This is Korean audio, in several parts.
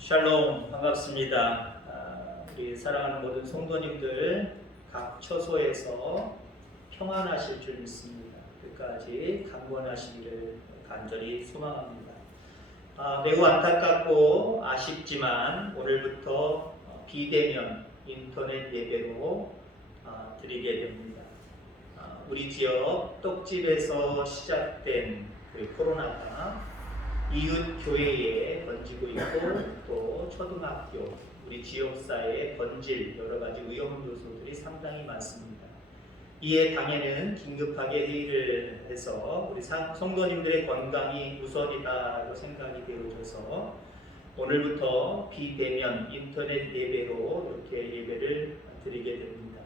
샬롬 반갑습니다. 우리 사랑하는 모든 성도님들 각 처소에서 평안하실 줄 믿습니다. 끝까지 강건하시기를 간절히 소망합니다. 매우 안타깝고 아쉽지만 오늘부터 비대면 인터넷 예배로 드리게 됩니다. 우리 지역 떡집에서 시작된 코로나가 이웃 교회에 번지고 있고 또 초등학교, 우리 지역사회에 번질 여러 가지 위험 요소들이 상당히 많습니다. 이에 당에는 긴급하게 회의를 해서 우리 성도님들의 건강이 우선이다고 생각이 되어져서 오늘부터 비대면 인터넷 예배로 이렇게 예배를 드리게 됩니다.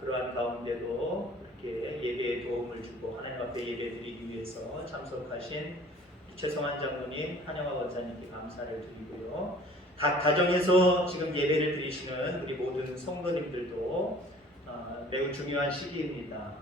그러한 가운데도 이렇게 예배에 도움을 주고 하나님 앞에 예배 드리기 위해서 참석하신 최성환 장로님, 한영화 원사님께 감사를 드리고요. 각 가정에서 지금 예배를 드리시는 우리 모든 성도님들도 매우 중요한 시기입니다.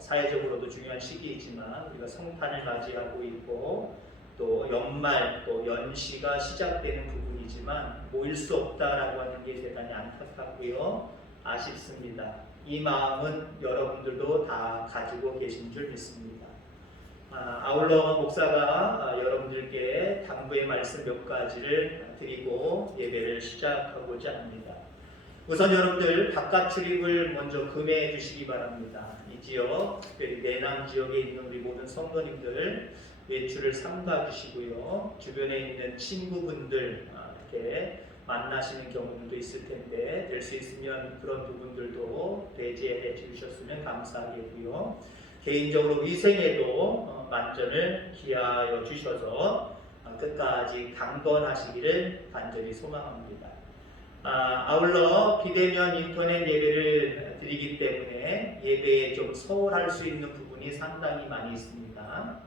사회적으로도 중요한 시기이지만 우리가 성탄을 맞이하고 있고 또 연말 또 연시가 시작되는 부분이지만 모일 수 없다라고 하는 게 대단히 안타깝고요. 아쉽습니다. 이 마음은 여러분들도 다 가지고 계신 줄 믿습니다. 아울러 목사가 여러분들께 당부의 말씀 몇 가지를 드리고 예배를 시작하고자 합니다. 우선 여러분들 바깥 출입을 먼저 금해해 주시기 바랍니다. 이 지역, 특별히 내남 지역에 있는 우리 모든 성도님들 외출을 삼가 주시고요. 주변에 있는 친구분들 이렇게 만나시는 경우도 있을 텐데 될 수 있으면 그런 부분들도 배제해 주셨으면 감사하겠고요. 개인적으로 위생에도 만전을 기하여 주셔서 끝까지 강건하시기를 간절히 소망합니다. 아울러 비대면 인터넷 예배를 드리기 때문에 예배에 좀 소홀할 수 있는 부분이 상당히 많이 있습니다.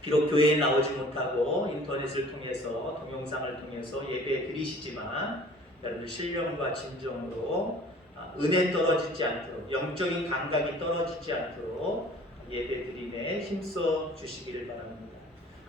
비록 교회에 나오지 못하고 인터넷을 통해서 동영상을 통해서 예배 드리시지만 여러분 신령과 진정으로 은혜 떨어지지 않도록 영적인 감각이 떨어지지 않도록 예배드림에 힘써 주시기를 바랍니다.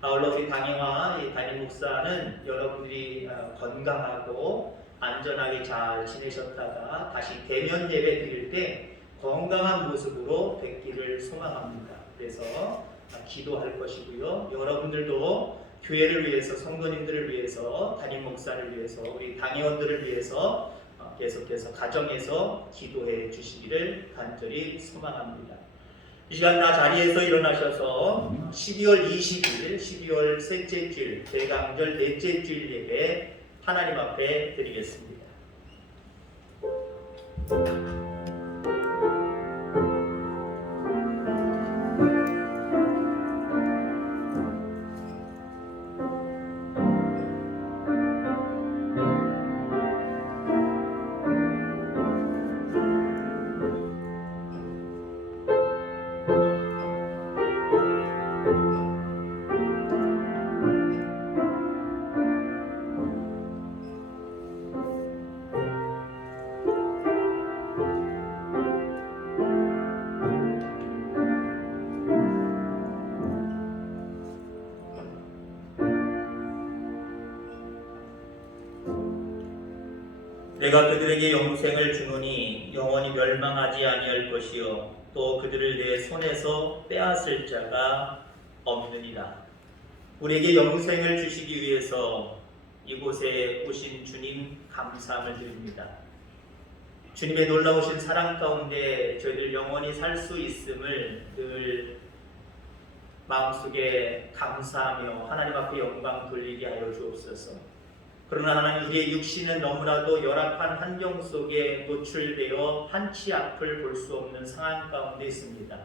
아울러 우리 당회와 담임 목사는 여러분들이 건강하고 안전하게 잘 지내셨다가 다시 대면 예배 드릴 때 건강한 모습으로 뵙기를 소망합니다. 그래서 기도할 것이고요. 여러분들도 교회를 위해서 성도님들을 위해서 담임 목사를 위해서 우리 당회원들을 위해서 계속해서 가정에서 기도해 주시기를 간절히 소망합니다. 이 시간 다 자리에서 일어나셔서 12월 20일 12월 셋째 주 대강절 넷째 주일 예배 하나님 앞에 드리겠습니다. 내가 그들에게 영생을 주노니 영원히 멸망하지 아니할 것이요 또 그들을 내 손에서 빼앗을 자가 없느니라. 우리에게 영생을 주시기 위해서 이곳에 오신 주님 감사함을 드립니다. 주님의 놀라우신 사랑 가운데 저희들 영원히 살 수 있음을 늘 마음속에 감사하며 하나님 앞에 영광 돌리게 하여 주옵소서. 그러나 하나님 우리의 육신은 너무나도 열악한 환경 속에 노출되어 한치 앞을 볼 수 없는 상황 가운데 있습니다.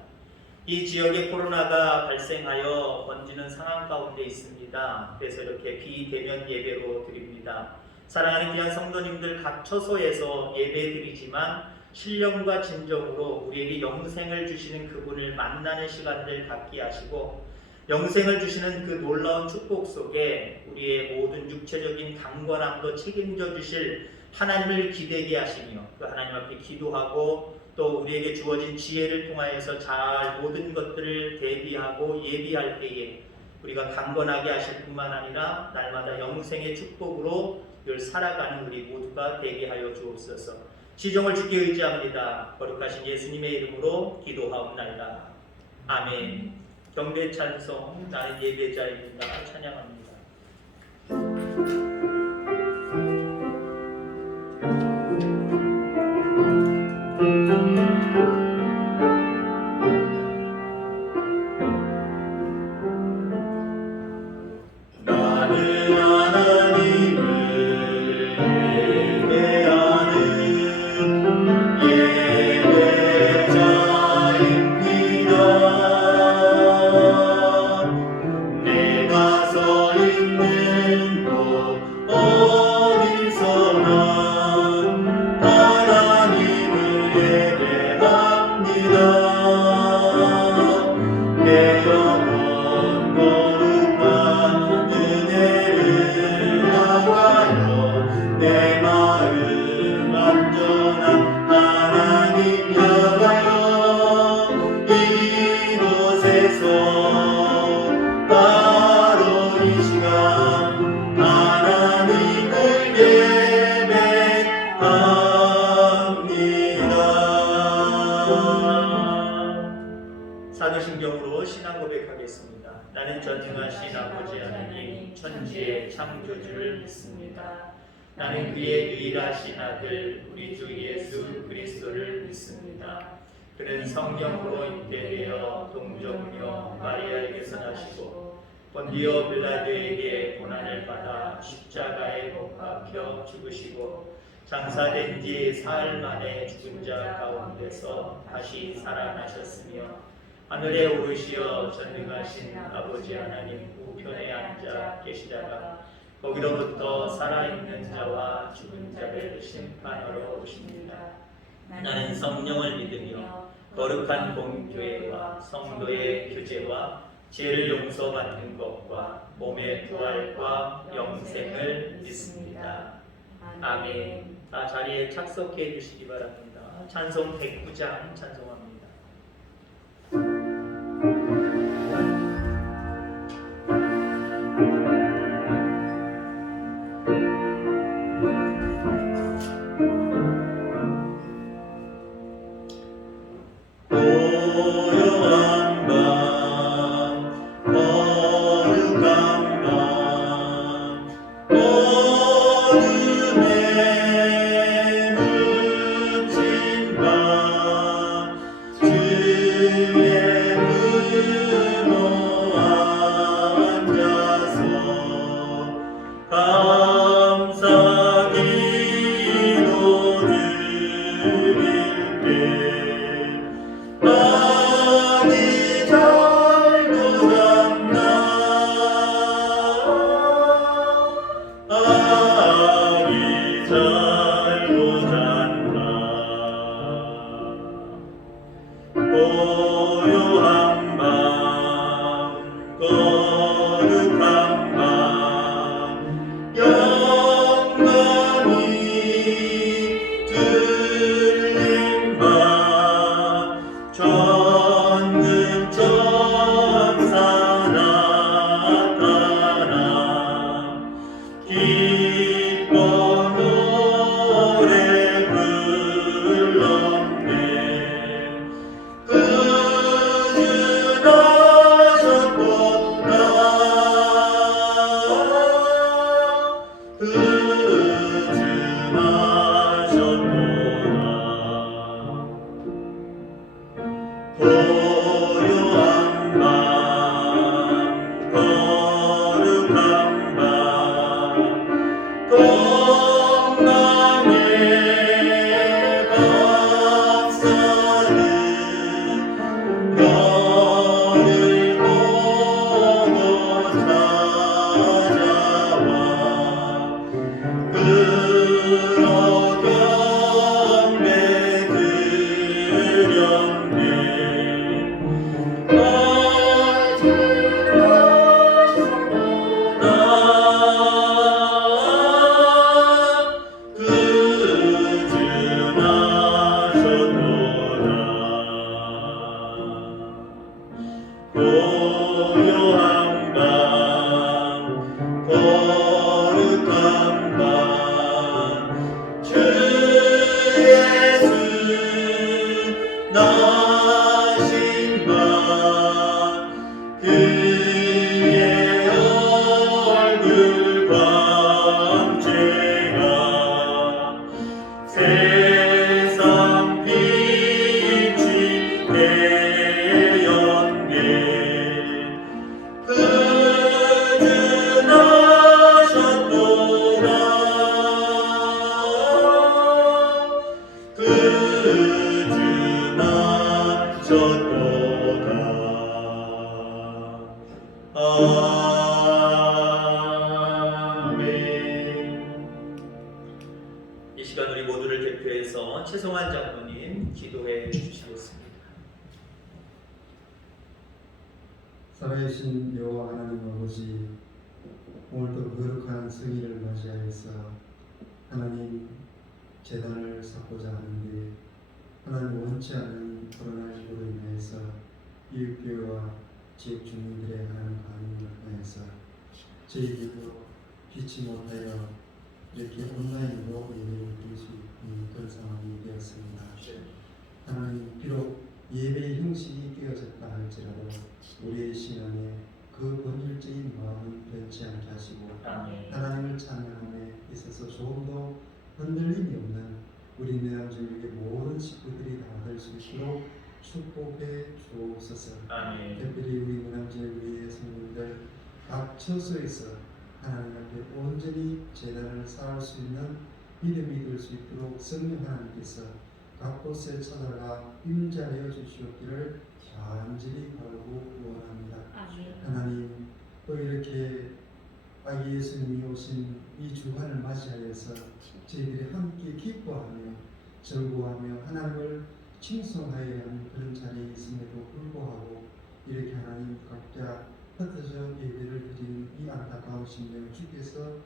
이 지역에 코로나가 발생하여 번지는 상황 가운데 있습니다. 그래서 이렇게 비대면 예배로 드립니다. 사랑하는 귀한 성도님들 각 처소에서 예배 드리지만 신령과 진정으로 우리에게 영생을 주시는 그분을 만나는 시간을 갖게 하시고 영생을 주시는 그 놀라운 축복 속에 우리의 모든 육체적인 강건함도 책임져 주실 하나님을 기대게 하시며 그 하나님 앞에 기도하고 또 우리에게 주어진 지혜를 통하여서 잘 모든 것들을 대비하고 예비할 때에 우리가 강건하게 하실 뿐만 아니라 날마다 영생의 축복으로 늘 살아가는 우리 모두가 되게 하여 주옵소서. 시종을 주께 의지합니다. 거룩하신 예수님의 이름으로 기도하옵나이다. 아멘. 경배 찬송 나는 예배자입니다. 찬양합니다. 사도신경으로 신앙 고백하겠습니다. 나는 전능하신 아버지 하나님 천지의 창조주를 믿습니다. 나는 그의 유일하신 아들 우리 주 예수 그리스도를 믿습니다. 그는 성령으로 잉태되어 동정녀 마리아에게서 나시고 본디오 빌라도에게 고난을 받아 십자가에 못 박혀 죽으시고 장사된 지 사흘 만에 죽은 자 가운데서 다시 살아나셨으며 하늘에 오르시어 전능하신 아버지 하나님 우편에 앉아 계시다가 거기로부터 살아있는 자와 죽은 자를 심판하러 오십니다. 나는 성령을 믿으며 거룩한 공교회와 성도의 교제와 죄를 용서받는 것과 몸의 부활과 영생을 믿습니다. 아멘. 다 자리에 착석해 주시기 바랍니다. 찬송 109장 찬송합니다. 거룩한 방 주 예수 나신 방 그의 얼굴 광채가 세상 빛이 되었네 그주나셨도다 그주나셨도다 아멘. 이 시간 우리 모두를 대표해서 최성환 장로님 기도해 주시겠습니다. 살아계신 여호와 하나님 아버지, 오늘도 거룩한 성일을 맞이하여서 하나님 제단을 쌓고자 하는데 하나님 원치 않는 코로나19로 인해서 이웃교회와 지역 주민들의 하나님 반응을 통해서 저희들도 피치 못하여 이렇게 온라인으로 예배를 드릴 수 있는 그런 상황이 되었습니다. 하나님 비록 예배의 형식이 깨어졌다 할지라도 우리의 신앙에 그 본질적인 마음은 변치 않게 하시고 하나님을 찬양함에 있어서 조금도 흔들림이 없는 우리 내남주의 모든 식구들이 다 될 수 있도록 축복해 주옵소서. 특별히 우리 내남주의 성도들 각 처소에서 하나님 앞에 온전히 제단을 쌓을 수 있는 믿음이 될 수 있도록 성령 하나님께서 각 곳에 찾아가 임재하여 주시옵기를 간절히 바라고 원합니다. 하나님 또 이렇게 아기 예수님이 오신 이 주간을 맞이하여서 저희들이 함께 기뻐하며 즐거워하며 하나님을 칭송하여야 하는 그런 자리에 있음에도 불구하고 이렇게 하나님 각자 흩어져 예배를 드리는 이 안타까운 심령 주께서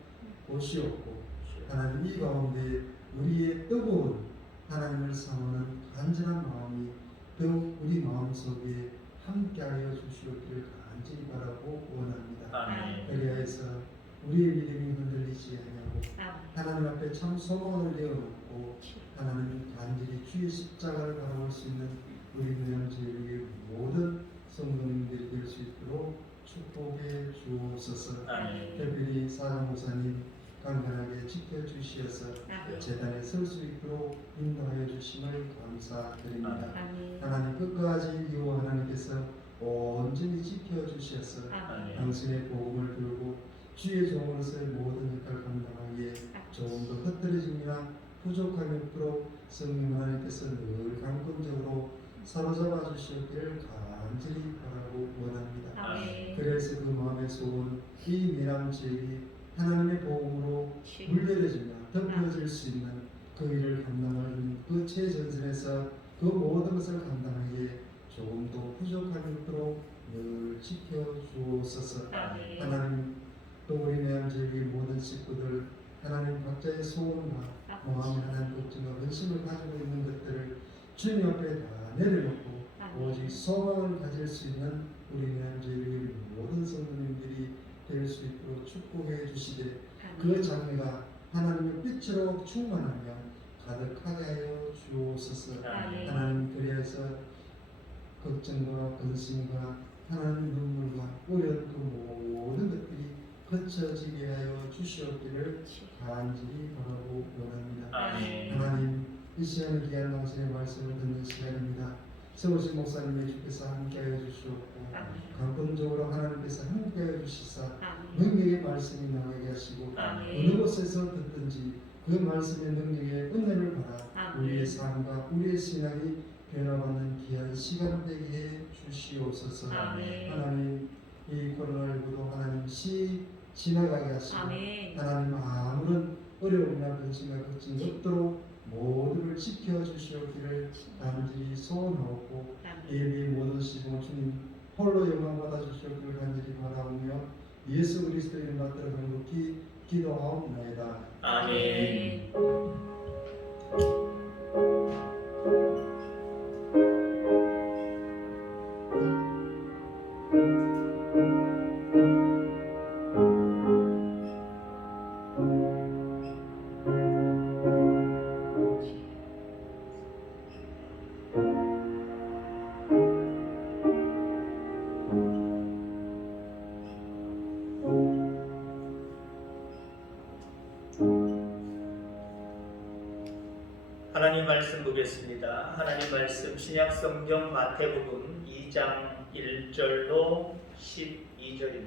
보시옵고 하나님 이 가운데 우리의 뜨거운 하나님을 사모하는 간절한 마음이 더욱 우리 마음속에 함께하여 주시옵기를 간절히 바라고 원합니다. 그리하여서 우리의 믿음이 흔들리지 아니하고 하나님 앞에 참 소망을 내어놓고 하나님 간절히 주의 십자가를 바라볼 수 있는 우리 내남주의 모든 성도님들이 될 수 있도록 축복해 주옵소서. 특별히 사장 목사님 간간하게 지켜주시어서 제단에 설 수 있도록 인도하여 주심을 감사드립니다. 하나님 끝까지 여호와 하나님께서 온전히 지켜주셔서 당신의 복음을 들고 주의 종으로서의 모든 역할을 감당하기에 조금 더 흩어짐이나 부족함이 없도록 성령 하나님께서 늘 강권적으로 사로잡아 주시기를 간절히 바라고 원합니다. 그래서 그 마음의 소원 이 미남 지역이 하나님의 복음으로 물들여지며 덮여질 수 있는 그 일을 감당하는 그 최전선에서 그 모든 것을 감당하기에 조금도 부족함이 없도록 늘 지켜주옵소서. 하나님 또 우리 내남지역의 모든 식구들 하나님 각자의 소원과 마음 하나님 걱정과 근심을 가지고 있는 것들을 주님 앞에 다 내려놓고 오직 소망을 가질 수 있는 우리 내남지역의 모든 성도님들이 될 수 있도록 축복해 주시되 그 장래가 하나님의 빛으로 충만하며 가득하게 하여 주옵소서. 하나님 그리하여서 걱정과 근심과 하나님 눈물과 우려의 그 모든 것들이 거쳐지게 하여 주시옵기를 간절히 바라고 원합니다. 하나님 이 시간을 귀한 당신의 말씀을 듣는 시간입니다. 세우신 목사님의 주께서 함께하여 주시옵고 강권적으로 하나님께서 함께하여 주시사 능력의 말씀이 나가게 하시고 어느 곳에서 듣든지 그 말씀의 능력의 은혜를 받아 우리의 삶과 우리의 신앙이 변화받는 귀한 시간 되게 해 주시옵소서. 하나님 이 코로나19도 하나님 지나가게 하시고 하나님 아무런 어려움이나 근심과 걱정이 없도록 모두를 지켜주시옵기를 간절히 소원하고 예배의 모든 시공을 주님 홀로 영광 받아주시옵기를 간절히 바라오며 예수 그리스도의 이름 받들어 간곡히 기도하옵나이다. 아멘. 하나님 말씀 보겠습니다. 하나님 말씀 신약성경 마태복음 2장 1절로 12절입니다.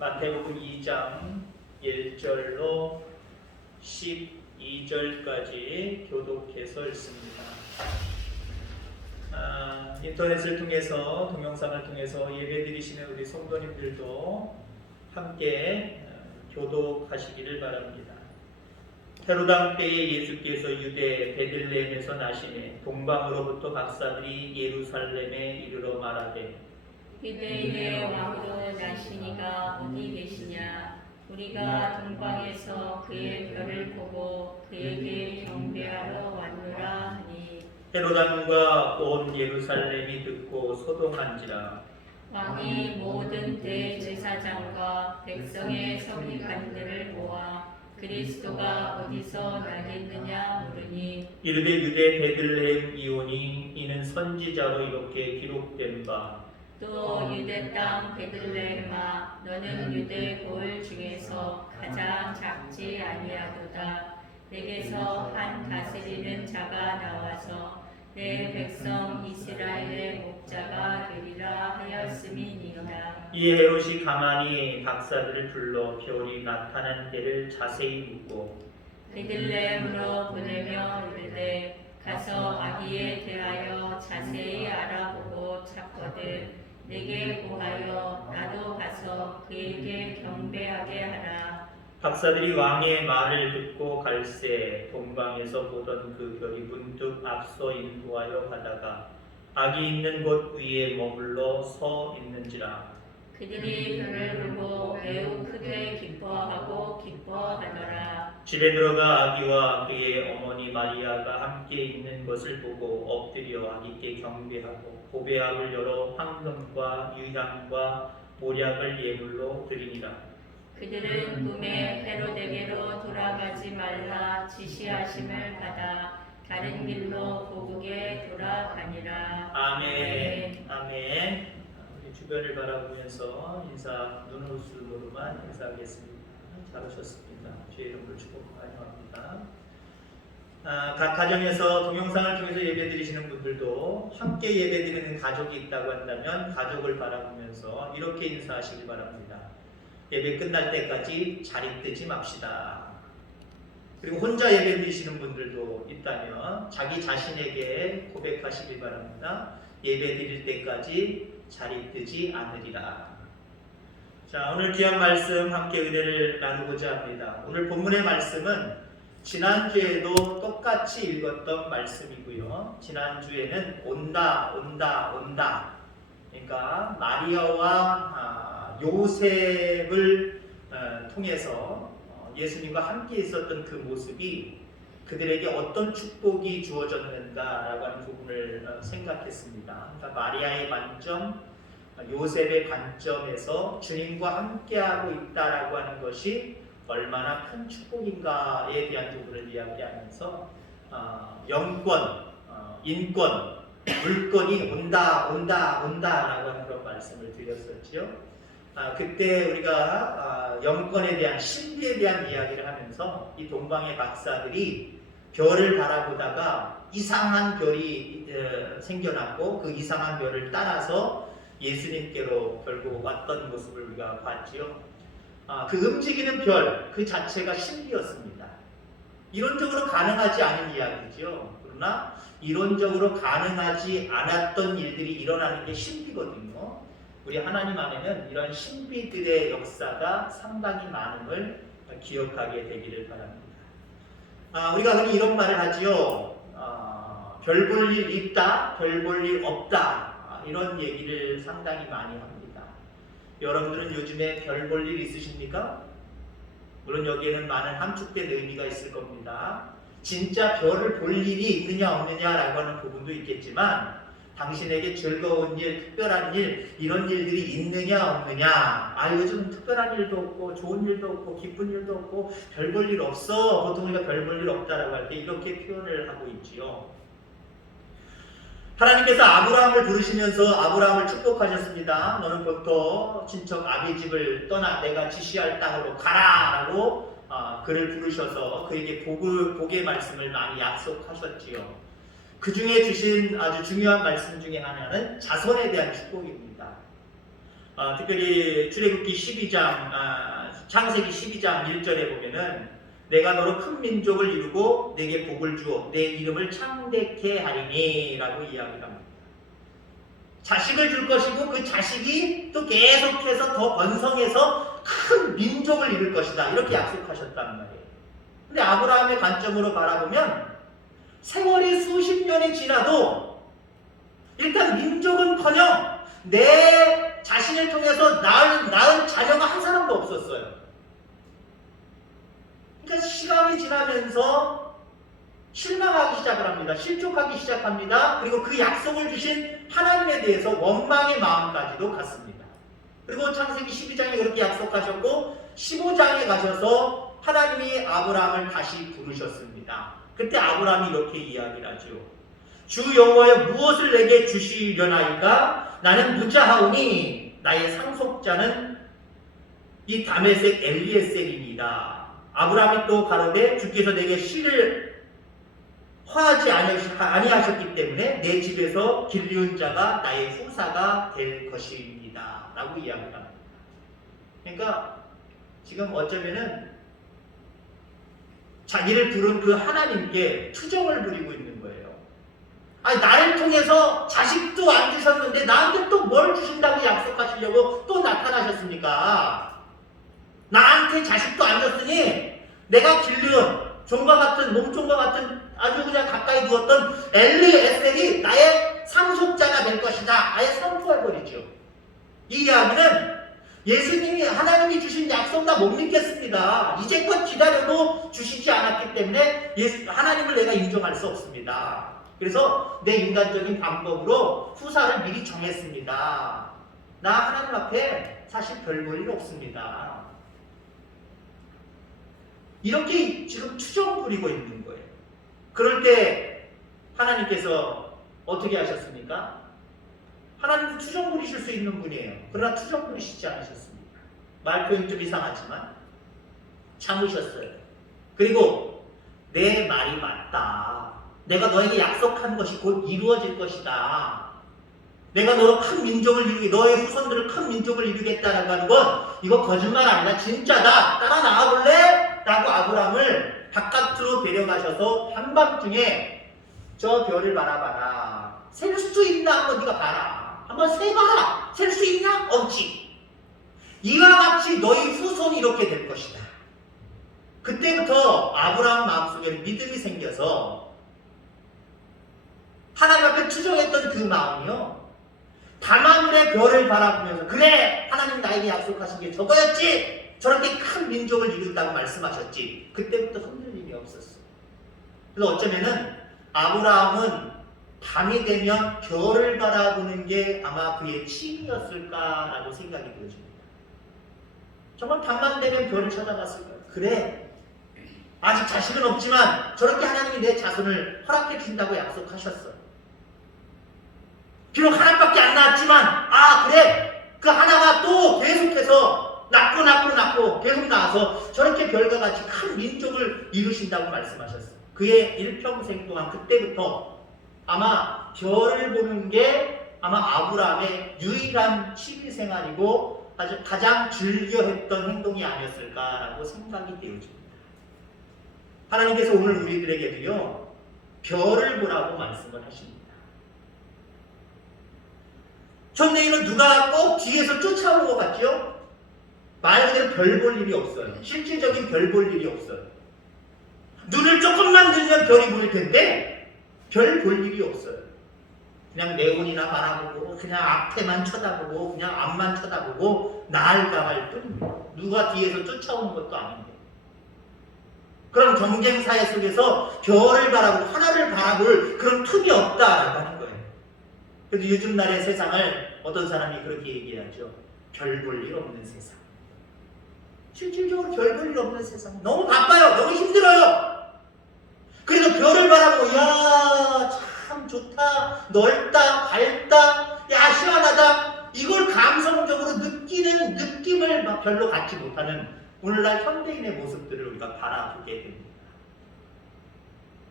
마태복음 2장 1절로 12절까지 교독해서 읽습니다. 인터넷을 통해서 동영상을 통해서 예배드리시는 우리 성도님들도 함께 교독하시기를 바랍니다. 헤로당 때에 예수께서 유대 베들레헴에서 나시매 동방으로부터 박사들이 예루살렘에 이르러 말하되 유대인의 왕으로 나시니가 어디 계시냐? 우리가 동방에서 그의 별을 보고 그에게 경배하러 왔노라 하니 헤로당과 온 예루살렘이 듣고 소동한지라. 왕이 모든 대제사장과 백성의 서기관들을 모아 그리스도가 어디서 나겠느냐 물으니 이르되 유대 베들레헴 이오니 이는 선지자로 이렇게 기록된 바 또 유대 땅 베들레헴아 너는 유대 고을 중에서 가장 작지 아니하도다. 내게서 한 다스리는 자가 나와서 내 백성 이스라엘의 목자가 되리라 하였음이니이다. 이에 헤롯이 가만히 박사들을 불러 별이 나타난 때를 자세히 묻고 베들레헴으로 보내며 이르되 가서 아기에 대하여 자세히 알아보고 찾거든 내게 고하여 나도 가서 그에게 경배하게 하라. 박사들이 왕의 말을 듣고 갈새 동방에서 보던 그 별이 문득 앞서 인도하여 가다가 아기 있는 곳 위에 머물러 서 있는지라. 그들이 별을 보고 매우 크게 기뻐하더라. 집에 들어가 아기와 그의 어머니 마리아가 함께 있는 것을 보고 엎드려 아기께 경배하고 보배압을 열어 황금과 유향과 모략을 예물로 드리니라. 그들은 꿈에 헤롯에게로 돌아가지 말라 지시하심을 받아 다른 길로 고국에 돌아가니라. 아멘. 아멘. 우리 주변을 바라보면서 눈웃음으로만 인사하겠습니다. 잘 오셨습니다. 주의 이름으로 축복 환영합니다. 각 가정에서 동영상을 통해서 예배드리시는 분들도 함께 예배드리는 가족이 있다고 한다면 가족을 바라보면서 이렇게 인사하시기 바랍니다. 예배 끝날 때까지 자리 뜨지 맙시다. 그리고 혼자 예배 드리시는 분들도 있다면 자기 자신에게 고백하시기 바랍니다. 예배 드릴 때까지 자리 뜨지 않으리라. 자, 오늘 귀한 말씀 함께 은혜를 나누고자 합니다. 오늘 본문의 말씀은 지난주에도 똑같이 읽었던 말씀이고요. 지난주에는 온다. 그러니까 마리아와 요셉을 통해서 예수님과 함께 있었던 그 모습이 그들에게 어떤 축복이 주어졌는가라고 하는 부분을 생각했습니다. 그러니까 마리아의 관점, 요셉의 관점에서 주님과 함께하고 있다라고 하는 것이 얼마나 큰 축복인가에 대한 부분을 이야기하면서 영권, 인권, 물건이 온다라고 하는 그런 말씀을 드렸었죠. 그때 우리가 영권에 대한 신비에 대한 이야기를 하면서 이 동방의 박사들이 별을 바라보다가 이상한 별이 생겨났고 그 이상한 별을 따라서 예수님께로 결국 왔던 모습을 우리가 봤지요. 그 움직이는 별 그 자체가 신비였습니다. 이론적으로 가능하지 않은 이야기죠. 그러나 이론적으로 가능하지 않았던 일들이 일어나는 게 신비거든요. 우리 하나님 안에는 이런 신비들의 역사가 상당히 많음을 기억하게 되기를 바랍니다. 우리가 흔히 이런 말을 하지요. 별 볼 일 있다, 별 볼 일 없다. 이런 얘기를 상당히 많이 합니다. 여러분들은 요즘에 별 볼 일 있으십니까? 물론 여기에는 많은 함축된 의미가 있을 겁니다. 진짜 별을 볼 일이 있느냐 없느냐라고 하는 부분도 있겠지만 당신에게 즐거운 일, 특별한 일, 이런 일들이 있느냐 없느냐. 요즘 특별한 일도 없고 좋은 일도 없고 기쁜 일도 없고 별 볼 일 없어. 보통 우리가 별 볼 일 없다라고 할 때 이렇게 표현을 하고 있지요. 하나님께서 아브라함을 부르시면서 아브라함을 축복하셨습니다. 너는 부터 친척 아비 집을 떠나 내가 지시할 땅으로 가라라고 그를 부르셔서 그에게 복의 말씀을 많이 약속하셨지요. 그 중에 주신 아주 중요한 말씀 중에 하나는 자손에 대한 축복입니다. 특별히 출애굽기 12장, 창세기 12장 1절에 보면은 내가 너로 큰 민족을 이루고 내게 복을 주어 내 이름을 창대케 하리니 라고 이야기를 합니다. 자식을 줄 것이고 그 자식이 또 계속해서 더 번성해서 큰 민족을 이룰 것이다 이렇게 약속하셨단 말이에요. 근데 아브라함의 관점으로 바라보면 세월이 수십 년이 지나도 일단 민족은커녕 내 자신을 통해서 낳은 자녀가 한 사람도 없었어요. 그러니까 시간이 지나면서 실망하기 시작을 합니다. 실족하기 시작합니다. 그리고 그 약속을 주신 하나님에 대해서 원망의 마음까지도 갔습니다. 그리고 창세기 12장에 그렇게 약속하셨고 15장에 가셔서 하나님이 아브라함을 다시 부르셨습니다. 그때 아브라함이 이렇게 이야기를 하죠. 주 여호와여 무엇을 내게 주시려나이까? 나는 무자하오니 나의 상속자는 이 다메섹 엘리에셀입니다. 아브라함이 또 가로되 주께서 내게 씨를 허하지 아니하셨기 때문에 내 집에서 길리운 자가 나의 후사가 될 것입니다 라고 이야기를 합니다. 그러니까 지금 어쩌면은 자기를 부른 그 하나님께 투정을 부리고 있는 거예요. 아니 나를 통해서 자식도 안 주셨는데 나한테 또 뭘 주신다고 약속하시려고 또 나타나셨습니까? 나한테 자식도 안 줬으니 내가 길리온 종과 같은 몸종과 같은 아주 그냥 가까이 두었던 엘리에셀이 나의 상속자가 될 것이다. 아예 선포해버리죠. 이 이야기는 예수님이 하나님이 주신 약속 다 못 믿겠습니다. 이제껏 기다려도 주시지 않았기 때문에 하나님을 내가 인정할 수 없습니다. 그래서 내 인간적인 방법으로 후사를 미리 정했습니다. 나 하나님 앞에 사실 별 볼 일 없습니다. 이렇게 지금 투정 부리고 있는 거예요. 그럴 때 하나님께서 어떻게 하셨습니까? 하나님도 투정 부리실 수 있는 분이에요. 그러나 투정 부리시지 않으셨습니다. 말 표현 좀 이상하지만 참으셨어요. 그리고 내 말이 맞다. 내가 너에게 약속한 것이 곧 이루어질 것이다. 내가 너로 큰 민족을 이루게, 너의 후손들을 큰 민족을 이루겠다라고 하는 건 이거 거짓말 아니라 진짜다. 따라 나와볼래? 라고 아브라함을 바깥으로 데려가셔서 한밤중에 저 별을 바라봐라. 셀 수 있나? 한번 네가 봐라. 한번 세봐라. 셀 수 있냐? 없지. 이와 같이 너희 후손이 이렇게 될 것이다. 그때부터 아브라함 마음속에 믿음이 생겨서 하나님 앞에 투정했던 그 마음이요. 밤하늘의 별을 바라보면서 그래! 하나님 나에게 약속하신 게 저거였지! 저렇게 큰 민족을 이룬다고 말씀하셨지. 그때부터 흔들림이 없었어. 그래서 어쩌면은 아브라함은 밤이 되면 별을 바라보는 게 아마 그의 취미였을까라고 생각이 되어집니다. 정말 밤만 되면 별을 찾아봤을까요? 그래. 아직 자식은 없지만 저렇게 하나님이 내 자손을 허락해 준다고 약속하셨어. 비록 하나밖에 안 낳았지만 그래. 그 하나가 또 계속해서 낳고 계속 낳아서 저렇게 별과 같이 큰 민족을 이루신다고 말씀하셨어요. 그의 일평생 동안 그때부터 아마 별을 보는 게 아마 아브라함의 유일한 취미생활이고 아주 가장 즐겨했던 행동이 아니었을까라고 생각이 되어집니다. 하나님께서 오늘 우리들에게도요 별을 보라고 말씀을 하십니다. 전에는 누가 꼭 뒤에서 쫓아오는 것 같죠? 말 그대로 별 볼 일이 없어요. 실질적인 별 볼 일이 없어요. 눈을 조금만 들면 별이 보일 텐데 별 볼 일이 없어요. 그냥 네온이나 바라보고 그냥 앞에만 쳐다보고 그냥 앞만 쳐다보고 나을까 뿐입니다. 누가 뒤에서 쫓아오는 것도 아닌데. 그럼 경쟁사회 속에서 별을 바라보고 하나를 바라볼 그런 틈이 없다라고 하는 거예요. 그래도 요즘 날의 세상을 어떤 사람이 그렇게 얘기하죠. 별 볼 일 없는 세상. 실질적으로 별 볼 일 없는 세상. 너무 바빠요. 너무 힘들어요. 그래도 별을 바라보고 야 참 참 좋다, 넓다, 밝다, 야 시원하다, 이걸 감성적으로 느끼는 느낌을 막 별로 갖지 못하는 오늘날 현대인의 모습들을 우리가 바라보게 됩니다.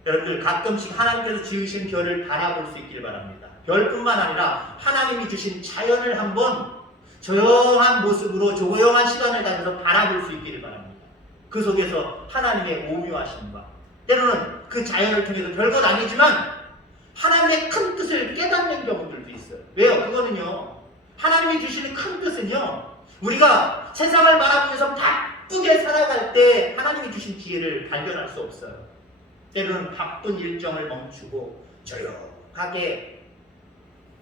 여러분들 가끔씩 하나님께서 지으신 별을 바라볼 수 있길 바랍니다. 별뿐만 아니라 하나님이 주신 자연을 한번 조용한 모습으로 조용한 시간을 가져서 바라볼 수 있기를 바랍니다. 그 속에서 하나님의 오묘하심과 때로는 그 자연을 통해서 별것 아니지만 하나님의 큰 뜻을 깨닫는 경우들도 있어요. 왜요? 그거는요, 하나님이 주시는 큰 뜻은요, 우리가 세상을 바라보면서 바쁘게 살아갈 때 하나님이 주신 지혜를 발견할 수 없어요. 때로는 바쁜 일정을 멈추고 조용하게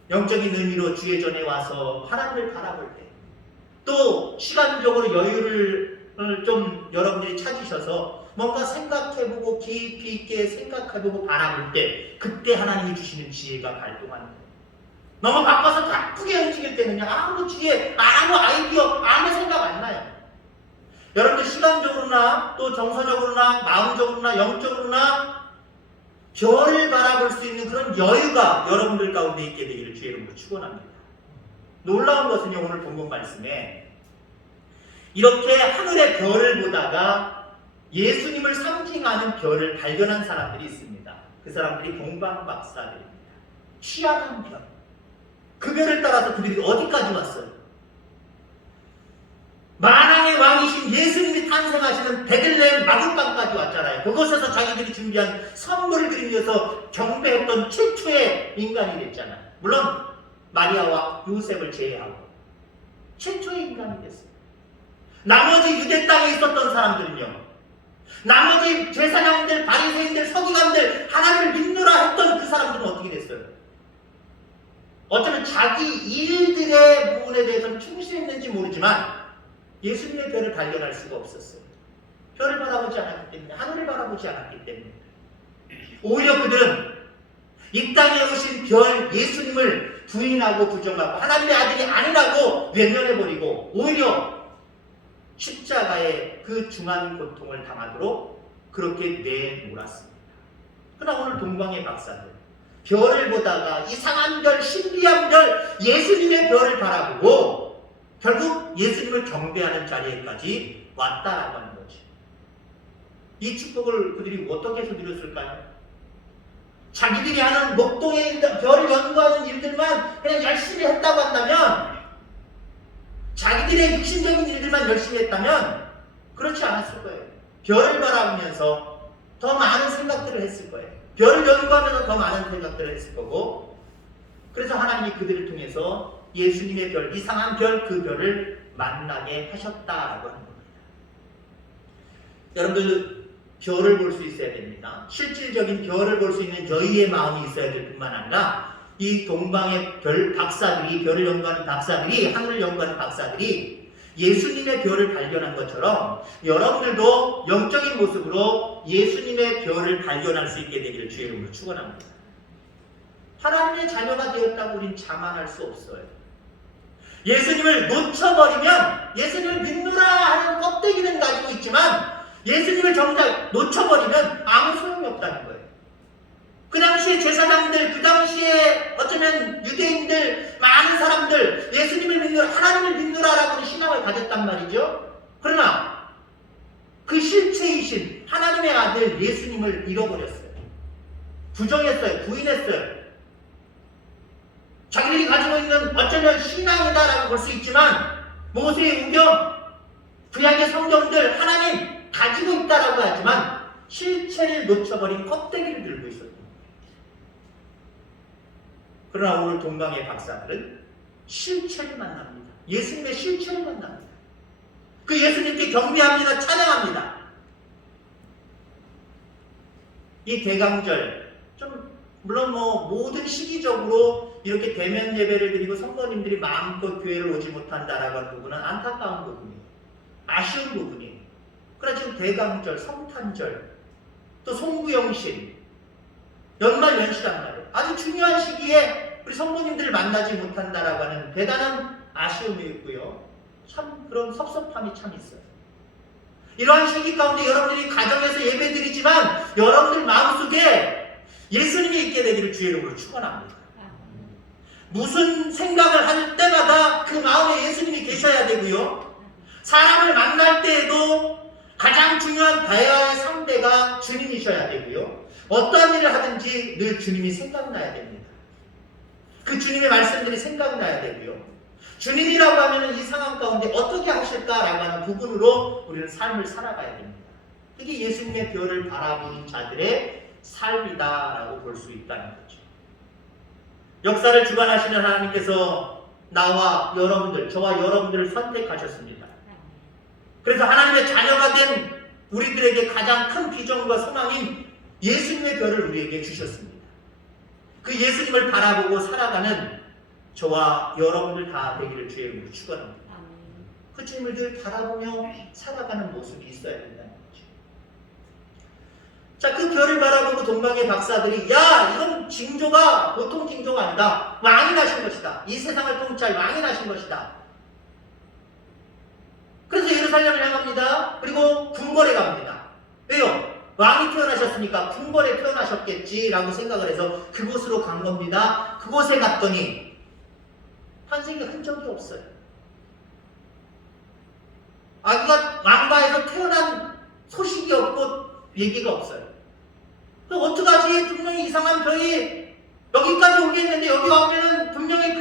영적인 의미로 주의 전에 와서 하나님을 바라볼 때, 또 시간적으로 여유를 좀 여러분들이 찾으셔서 뭔가 생각해보고 깊이 있게 생각해보고 바라볼 때, 그때 하나님이 주시는 지혜가 발동하는 거예요. 너무 바빠서 바쁘게 움직일 때는요, 아무 지혜, 아무 아이디어, 아무 생각 안 나요. 여러분들 시간적으로나 또 정서적으로나 마음적으로나 영적으로나 별을 바라볼 수 있는 그런 여유가 여러분들 가운데 있게 되기를 주의 이름으로 축원합니다. 놀라운 것은요, 오늘 본문 말씀에 이렇게 하늘의 별을 보다가 예수님을 상징하는 별을 발견한 사람들이 있습니다. 그 사람들이 동방박사들입니다. 희한한 별. 그 별을 따라서 그들이 어디까지 왔어요? 만왕의 왕이신 예수님이 탄생하시는 베들레헴 마구간까지 왔잖아요. 그곳에서 자기들이 준비한 선물을 드리면서 경배했던 최초의 인간이 됐잖아요. 물론 마리아와 요셉을 제외하고 최초의 인간이 됐어요. 나머지 유대 땅에 있었던 사람들은요, 나머지 제사장들, 바리새인들, 서기관들, 하나님을 믿노라 했던 그 사람들은 어떻게 됐어요? 어쩌면 자기 일들의 부분에 대해서는 충실했는지 모르지만 예수님의 별을 발견할 수가 없었어요. 별을 바라보지 않았기 때문에, 하늘을 바라보지 않았기 때문에. 오히려 그들은 이 땅에 오신 별 예수님을 부인하고 부정하고 하나님의 아들이 아니라고 외면해버리고 오히려 십자가의 그 중한 고통을 당하도록 그렇게 내몰았습니다. 그러나 오늘 동방의 박사들, 별을 보다가 이상한 별, 신비한 별, 예수님의 별을 바라보고 결국 예수님을 경배하는 자리에까지 왔다라고 하는 거지. 이 축복을 그들이 어떻게 해서 누렸을까요? 자기들이 하는 목동에 별을 연구하는 일들만 그냥 열심히 했다고 한다면, 자기들의 육신적인 일들만 열심히 했다면 그렇지 않았을 거예요. 별을 바라보면서 더 많은 생각들을 했을 거예요. 별을 연구하면서 더 많은 생각들을 했을 거고, 그래서 하나님이 그들을 통해서 예수님의 별, 이상한 별, 그 별을 만나게 하셨다라고 하는 겁니다. 여러분들, 별을 볼 수 있어야 됩니다. 실질적인 별을 볼 수 있는 여유의 마음이 있어야 될 뿐만 아니라 이 동방의 별 박사들이, 별을 연구하는 박사들이, 하늘을 연구하는 박사들이 예수님의 별을 발견한 것처럼 여러분들도 영적인 모습으로 예수님의 별을 발견할 수 있게 되기를 주의 이름으로 축원합니다. 하나님의 자녀가 되었다고 우린 자만할 수 없어요. 예수님을 놓쳐버리면, 예수님을 믿노라 하는 껍데기는 가지고 있지만 예수님을 정작 놓쳐버리면 아무 소용이 없다는 거예요. 그 당시에 제사장들, 그 당시에 어쩌면 유대인들, 많은 사람들 예수님을 믿노라, 하나님을 믿노라라고 신앙을 가졌단 말이죠. 그러나 그 실체이신 하나님의 아들 예수님을 잃어버렸어요. 부정했어요. 부인했어요. 자기들이 가지고 있는 어쩌면 신앙이다라고 볼 수 있지만 모세의 우경, 구약의 성경들 하나님 가지고 있다라고 하지만 실체를 놓쳐버린 껍데기를 들고 있었던 거예요. 그러나 오늘 동방의 박사들은 실체를 만납니다. 예수님의 실체를 만납니다. 그 예수님께 경배합니다. 찬양합니다. 이 대강절, 좀 물론 모든 시기적으로 이렇게 대면 예배를 드리고 성도님들이 마음껏 교회를 오지 못한다라고 하는 부분은 안타까운 부분이에요. 아쉬운 부분이에요. 그러나 지금 대강절, 성탄절, 또 송구영신, 연말 연시란 말이에요. 아주 중요한 시기에 우리 성도님들을 만나지 못한다라고 하는 대단한 아쉬움이 있고요. 참 그런 섭섭함이 참 있어요. 이러한 시기 가운데 여러분들이 가정에서 예배 드리지만 여러분들 마음속에 예수님이 있게 되기를 주의 이름으로 축원합니다. 무슨 생각을 할 때마다 그 마음에 예수님이 계셔야 되고요. 사람을 만날 때에도 가장 중요한 대화의 상대가 주님이셔야 되고요. 어떠한 일을 하든지 늘 주님이 생각나야 됩니다. 그 주님의 말씀들이 생각나야 되고요. 주님이라고 하면 이 상황 가운데 어떻게 하실까라고 하는 부분으로 우리는 삶을 살아가야 됩니다. 그게 예수님의 별을 바라보는 자들의 삶이다라고 볼 수 있다는 거죠. 역사를 주관하시는 하나님께서 나와 여러분들, 저와 여러분들을 선택하셨습니다. 그래서 하나님의 자녀가 된 우리들에게 가장 큰 비전과 소망인 예수님의 별을 우리에게 주셨습니다. 그 예수님을 바라보고 살아가는 저와 여러분들 다 되기를 주의 이름으로 축원합니다. 그 주님을 늘 바라보며 살아가는 모습이 있어야 된다는 거죠. 자, 그 별을 바라보고 동방의 박사들이 야, 이건 징조가 보통 징조가 아니다. 왕이 나신 것이다. 이 세상을 통치할 왕이 나신 것이다. 그래서 예루살렘을 향합니다. 그리고 궁궐에 갑니다. 왜요? 왕이 태어나셨으니까 궁궐에 태어나셨겠지라고 생각을 해서 그곳으로 간 겁니다. 그곳에 갔더니 탄생의 흔적이 없어요. 아기가 왕가에서 태어난 소식이 없고 얘기가 없어요. 그럼 어떡하지? 분명히 이상한 별이 여기까지 오겠는데 여기 오면은 분명히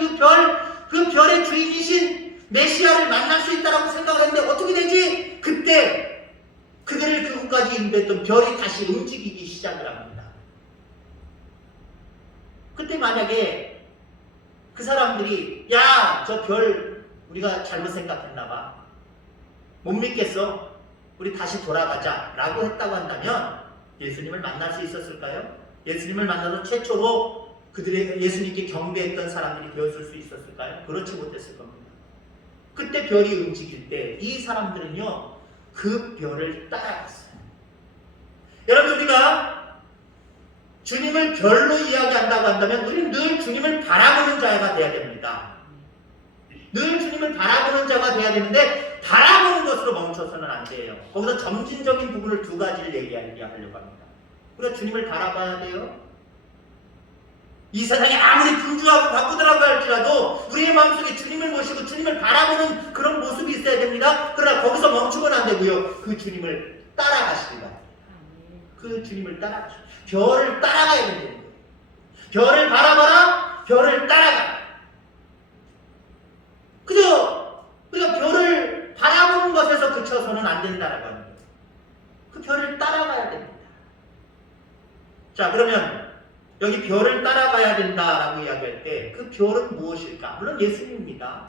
그 별의 주인이신 메시아를 만날 수 있다라고 생각을 했는데 어떻게 되지? 그때 그들을 그곳까지 인도했던 별이 다시 움직이기 시작을 합니다. 그때 만약에 그 사람들이 야, 저 별 우리가 잘못 생각했나 봐. 못 믿겠어. 우리 다시 돌아가자 라고 했다고 한다면 예수님을 만날 수 있었을까요? 예수님을 만나서 최초로 그들의 예수님께 경배했던 사람들이 되었을 수 있었을까요? 그렇지 못했을 겁니다. 그때 별이 움직일 때 이 사람들은요 그 별을 따라갔어요. 여러분, 우리가 주님을 별로 이야기한다고 한다면 우리는 늘 주님을 바라보는 자가 돼야 됩니다. 늘 주님을 바라보는 자가 돼야 되는데 바라보는 것으로 멈춰서는 안 돼요. 거기서 점진적인 부분을 두 가지를 얘기하려고 합니다. 우리가 주님을 바라봐야 돼요. 이 세상이 아무리 분주하고 바쁘더라고 할지라도 우리의 마음속에 주님을 모시고 주님을 바라보는 그런 모습이 있어야 됩니다. 그러나 거기서 멈추면 안 되고요. 그 주님을 따라가시기 바랍니다. 그 주님을 따라가시고 별을 따라가야 되는 거예요. 별을 바라봐라. 별을 따라가. 그저 우리가 별을 바라보는 것에서 그쳐서는 안 된다라고 하는 거예요. 그 별을 따라가야 됩니다. 자, 그러면 여기 별을 따라가야 된다라고 이야기할 때 그 별은 무엇일까? 물론 예수님입니다.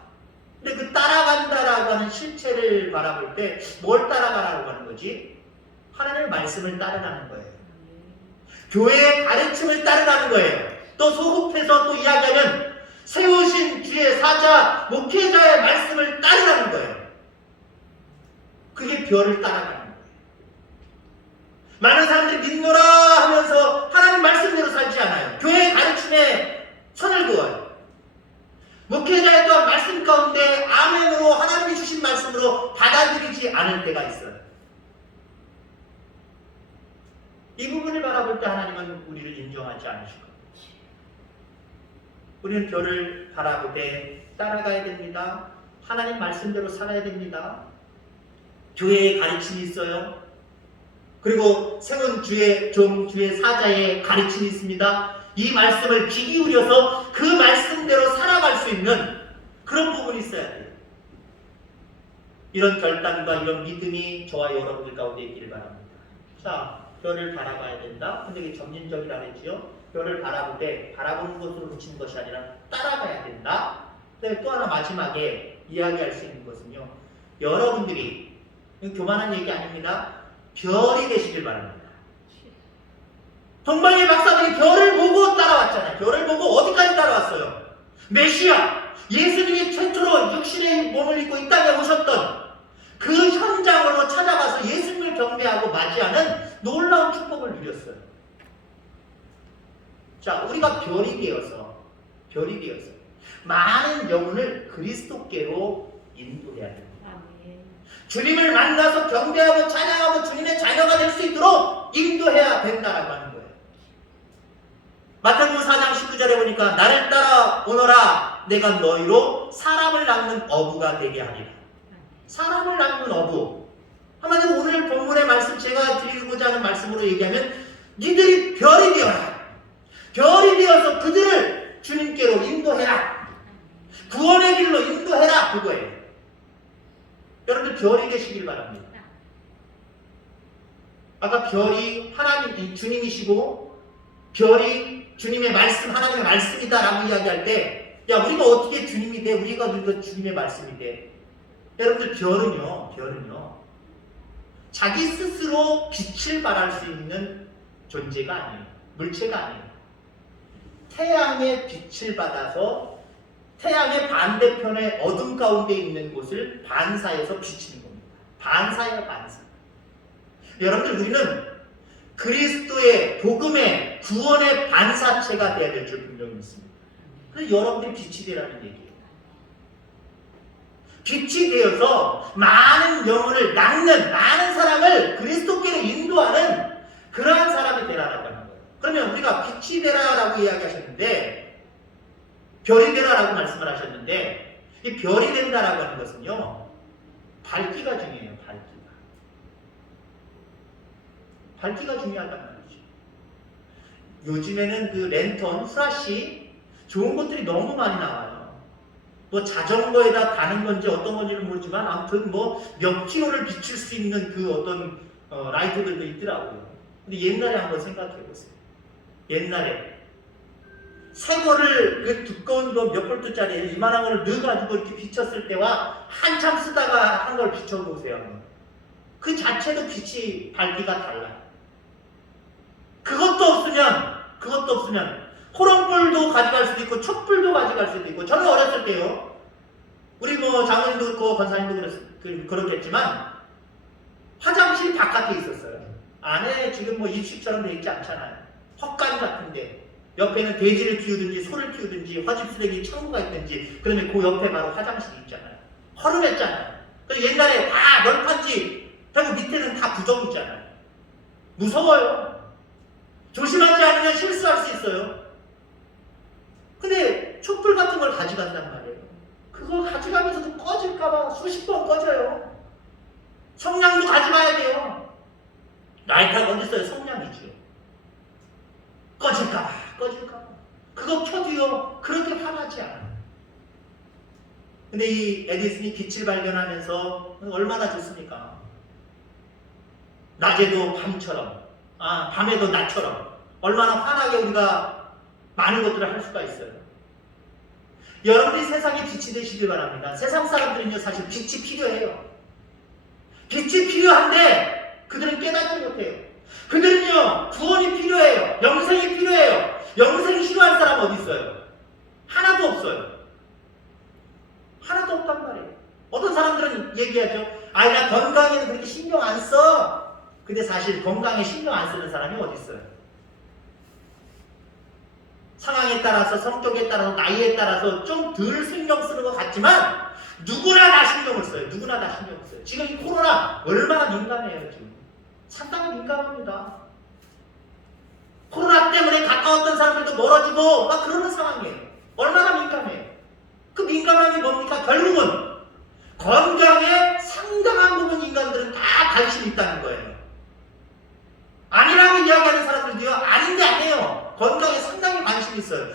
근데 그 따라간다라고 하는 실체를 바라볼 때 뭘 따라가라고 하는 거지? 하나님의 말씀을 따르라는 거예요. 교회의 가르침을 따르라는 거예요. 또 소급해서 또 이야기하면 세우신 주의 사자, 목회자의 말씀을 따르라는 거예요. 그게 별을 따라가는 거예요. 많은 사람들이 믿노라 하면서 하나님 말씀대로 살지 않아요. 교회의 가르침에 선을 그어요. 목회자의 또한 말씀 가운데 아멘으로 하나님이 주신 말씀으로 받아들이지 않을 때가 있어요. 이 부분을 바라볼 때 하나님은 우리를 인정하지 않으실 겁니다. 우리는 별을 바라보되 따라가야 됩니다. 하나님 말씀대로 살아야 됩니다. 교회의 가르침이 있어요. 그리고 세운 주의 사자의 가르침이 있습니다. 이 말씀을 귀 기울여서 그 말씀대로 살아갈 수 있는 그런 부분이 있어야 돼요. 이런 결단과 이런 믿음이 저와 여러분들 가운데 있기를 바랍니다. 자, 별을 바라봐야 된다. 근데 이게 점진적이라 그랬지요. 별을 바라보되 바라보는 것으로 그친 것이 아니라 따라가야 된다. 또 하나 마지막에 이야기할 수 있는 것은요. 여러분들이, 교만한 얘기 아닙니다. 별이 되시길 바랍니다. 동방의 박사들이 별을 보고 따라왔잖아요. 별을 보고 어디까지 따라왔어요? 메시아, 예수님이 최초로 육신의 몸을 입고 이 땅에 오셨던 그 현장으로 찾아가서 예수님을 경배하고 맞이하는 놀라운 축복을 누렸어요. 자, 우리가 별이 되어서 많은 영혼을 그리스도께로 인도해야 됩니다. 주님을 만나서 경배하고 찬양하고 주님의 자녀가 될 수 있도록 인도해야 된다라고 하는 거예요. 마태복음 4장 19절에 보니까 나를 따라오너라 내가 너희로 사람을 낚는 어부가 되게 하리라. 사람을 낚는 어부. 한마디로 오늘 본문의 말씀 제가 드리고자 하는 말씀으로 얘기하면 니들이 별이 되어라. 별이 되어서 그들을 주님께로 인도해라. 구원의 길로 인도해라. 그거예요. 여러분들 별이 되시길 바랍니다. 아까 별이 하나님 주님이시고 별이 주님의 말씀 하나님의 말씀이다라고 이야기할 때 야 우리가 어떻게 주님이 돼? 우리가 주님의 말씀이 돼? 여러분들 별은요 자기 스스로 빛을 발할 수 있는 존재가 아니에요. 물체가 아니에요. 태양의 빛을 받아서 태양의 반대편의 어둠 가운데 있는 곳을 반사해서 비치는 겁니다. 반사예요, 반사. 여러분들 우리는 그리스도의 복음의 구원의 반사체가 되어야 될 줄 분명히 믿습니다. 그래서 여러분들이 빛이 되라는 얘기예요. 빛이 되어서 많은 영혼을 낚는 많은 사람을 그리스도께로 인도하는 그러한 사람이 되라라고 하는 거예요. 그러면 우리가 빛이 되라라고 이야기하셨는데 별이 되라라고 말씀을 하셨는데 이 별이 된다라고 하는 것은요 밝기가 중요해요. 밝기가 중요하단 말이죠. 요즘에는 그 랜턴, 플래시 좋은 것들이 너무 많이 나와요. 뭐 자전거에다 다는 건지 어떤 건지는 모르지만 아무튼 뭐 몇 킬로를 비출 수 있는 그 어떤 라이트들도 있더라고요. 근데 옛날에 한번 생각해 보세요. 옛날에 새 거를 그 두꺼운 거 몇 볼트짜리 이만한 걸 넣어가지고 이렇게 비쳤을 때와 한참 쓰다가 한 걸 비춰보세요. 그 자체도 빛이 밝기가 달라요. 그것도 없으면 호롱불도 가져갈 수도 있고 촛불도 가져갈 수도 있고 저는 어렸을 때요. 우리 뭐 장모님도 그렇고 권사님도 그렇겠지만 화장실 바깥에 있었어요. 안에 지금 뭐 입식처럼 돼 있지 않잖아요. 헛간 같은데 옆에는 돼지를 키우든지 소를 키우든지 화집 쓰레기 창고가 있든지 그러면 그 옆에 바로 화장실이 있잖아요. 허름했잖아요. 그래서 옛날에 다 널판지 그리고 밑에는 다 부정 있잖아요. 무서워요. 조심하지 않으면 실수할 수 있어요. 근데 촛불 같은 걸 가져간단 말이에요. 그거 가져가면서도 꺼질까봐 수십 번 꺼져요. 성냥도 가져가야 돼요. 라이터가 어디 있어요? 성냥이죠. 꺼질까봐. 그거 켜도요 그렇게 화나지 않아요. 근데 이 에디슨이 빛을 발견하면서 얼마나 좋습니까? 낮에도 밤처럼 밤에도 낮처럼 얼마나 환하게 우리가 많은 것들을 할 수가 있어요. 여러분이 세상에 빛이 되시길 바랍니다. 세상 사람들은요 사실 빛이 필요해요. 빛이 필요한데 그들은 깨닫지 못해요. 그들은요 구원이 필요해요. 영생이 필요해요. 영생이 싫어할 사람 어디 있어요? 하나도 없어요. 하나도 없단 말이에요. 어떤 사람들은 얘기하죠. 나 건강에는 그렇게 신경 안 써. 근데 사실 건강에 신경 안 쓰는 사람이 어디 있어요? 상황에 따라서 성격에 따라서 나이에 따라서 좀 덜 신경 쓰는 것 같지만 누구나 다 신경을 써요. 지금 이 코로나 얼마나 민감해요. 지금 상당히 민감합니다. 코로나 때문에 가까웠던 사람들도 멀어지고 막 그러는 상황이에요. 얼마나 민감해요. 그 민감함이 뭡니까? 결국은 건강에 상당한 부분 인간들은 다 관심이 있다는 거예요. 아니라고 이야기하는 사람들도요 아닌데 아니에요. 건강에 상당히 관심이 있어요.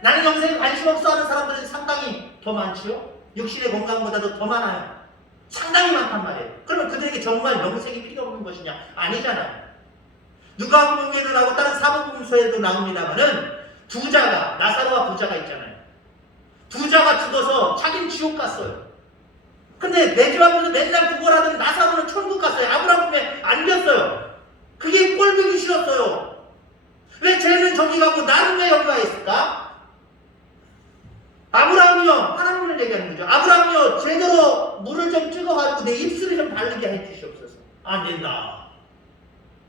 나는 영생에 관심 없어 하는 사람들은 상당히 더 많지요. 육신의 건강보다도 더 많아요. 상당히 많단 말이에요. 그러면 그들에게 정말 영생이 필요 없는 것이냐? 아니잖아요. 누가복음에도 나오고 다른 사복음서에도 나옵니다만은 부자가 나사로와 부자가 있잖아요. 부자가 죽어서 자기는 지옥 갔어요. 근데 내 집 앞에서 맨날 구걸하던 나사로는 천국 갔어요. 아브라함에 안겼어요. 그게 꼴보기 싫었어요. 왜 쟤는 저기 가고 나는 왜 여기 와 있을까? 아브라함이요, 하나님을 얘기하는 거죠. 아브라함이요, 제대로 물을 좀 찍어가지고 내 입술을 좀 바르게 해주시옵소서. 안 된다.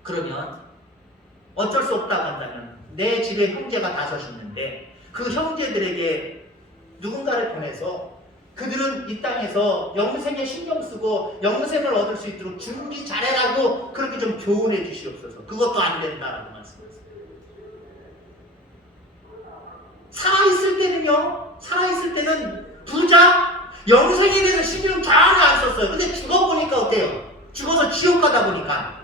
그러면 어쩔 수 없다고 한다면 내 집에 형제가 5 있는데 그 형제들에게 누군가를 보내서 그들은 이 땅에서 영생에 신경 쓰고 영생을 얻을 수 있도록 준비 잘해라고 그렇게 좀 교훈해 주시옵소서. 그것도 안 된다라고 말씀하셨어요. 살아있을 때는 부자, 영생에 대해서 신경 전혀 안 썼어요. 근데 죽어보니까 어때요? 죽어서 지옥 가다 보니까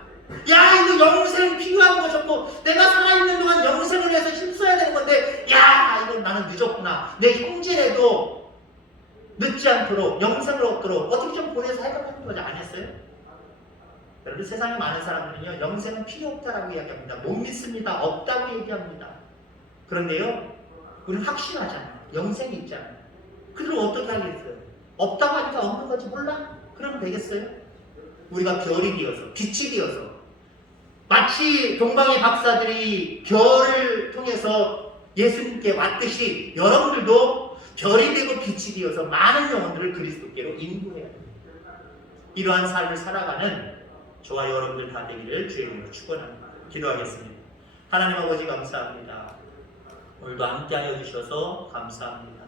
야, 이거 영생 필요한 거졌고 내가 살아있는 동안 영생을 위해서 힘써야 되는 건데 야, 이건 나는 늦었구나. 내 형제라도 늦지 않도록 영생을 얻도록 어떻게 좀 보내서 해결하는 거죠. 안 했어요? 여러분, 세상에 많은 사람들은요, 영생은 필요 없다라고 이야기합니다. 못 믿습니다. 없다고 얘기합니다. 그런데요, 우리는 확신하잖아요. 영생이 있잖아요. 그럼 어떻게 하겠어요? 없다고 하니까 없는 건지 몰라? 그러면 되겠어요? 우리가 별이 되어서, 빛이 되어서, 마치 동방의 박사들이 별을 통해서 예수님께 왔듯이 여러분들도 별이 되고 빛이 되어서 많은 영혼들을 그리스도께로 인도해야 됩니다. 이러한 삶을 살아가는 저와 여러분들 다 되기를 주의 이름으로 축원합니다. 기도하겠습니다. 하나님 아버지 감사합니다. 오늘도 함께하여 주셔서 감사합니다.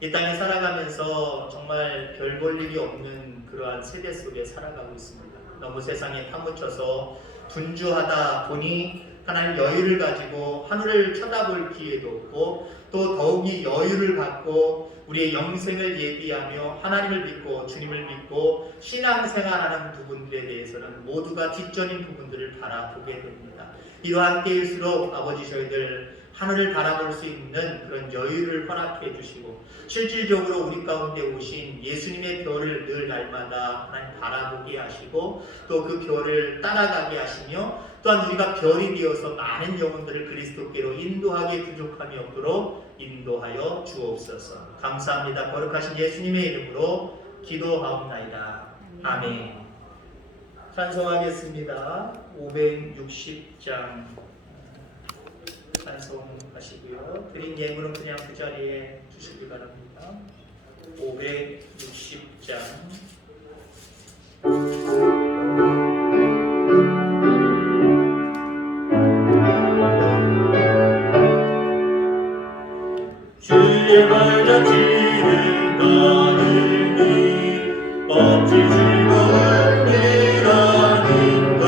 이 땅에 살아가면서 정말 별 볼 일이 없는 그러한 세대 속에 살아가고 있습니다. 너무 세상에 파묻혀서 분주하다 보니 하나님 여유를 가지고 하늘을 쳐다볼 기회도 없고 또 더욱이 여유를 갖고 우리의 영생을 예비하며 하나님을 믿고 주님을 믿고 신앙생활하는 부분들에 대해서는 모두가 뒷전인 부분들을 바라보게 됩니다. 이러한 때일수록 아버지 저희들 하늘을 바라볼 수 있는 그런 여유를 허락해 주시고 실질적으로 우리 가운데 오신 예수님의 별을 늘 날마다 하나님 바라보게 하시고 또 그 별을 따라가게 하시며 또한 우리가 별이 되어서 많은 영혼들을 그리스도께로 인도하게 부족함이 없도록 인도하여 주옵소서. 감사합니다. 거룩하신 예수님의 이름으로 기도하옵나이다. 아멘. 찬송하겠습니다. 560장 찬송하시고요. 드린 예물은 그냥 그 자리에 주시기 바랍니다. 560장 주의 발자취를 따르니 어찌 즐거운 일 아닌가.